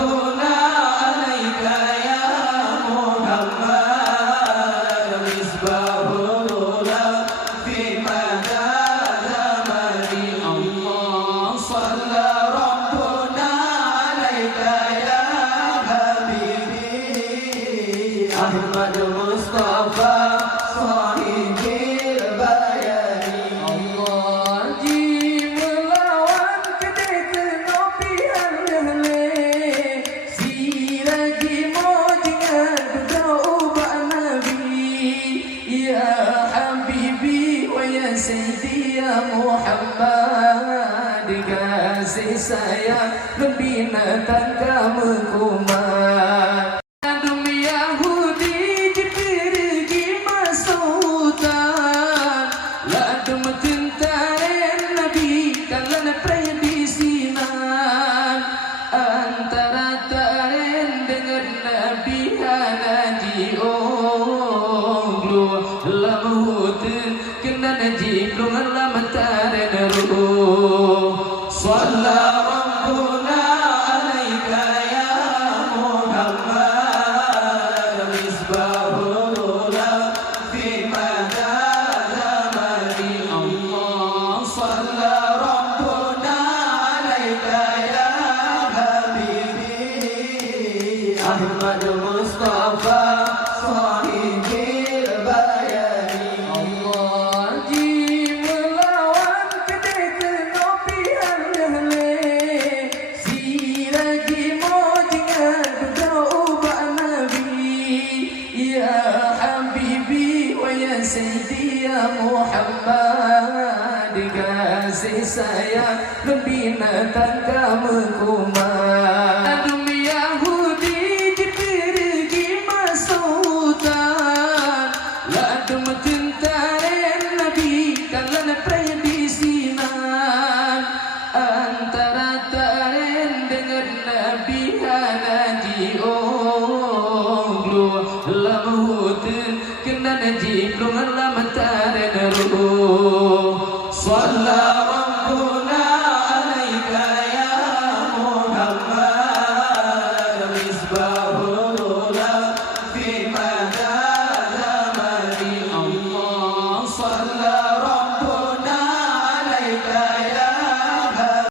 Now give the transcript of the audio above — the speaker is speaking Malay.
ربنا عليك يا محمد مصباح الهدى في مدى زمني الله صلى ربنا عليك يا حبيبي أحمد مصطفى صاحب البيان Allah ji melawan kedekno pihan lehle si lagi mojingan berdoa Nabi ya habibi wa ya sayyidi ya Muhammad kasih sayang binatang kamu kumat صلى ربنا عليك يا محمد مصباح الهدى في مدى زمني الله صلى ربنا عليك يا حبيبي أحمد مصطفى صاحب البيان Allah ji melawan kedekno pihan lehle si lagi mojingan berdoa Nabi ya habibi wa ya sayyidi ya Muhammad kasih sayang binatang kamu kumat Yahudi dipergi masukan ladum tentaren Nabi kalian predisinan antara taren dengan Nabi Hanaji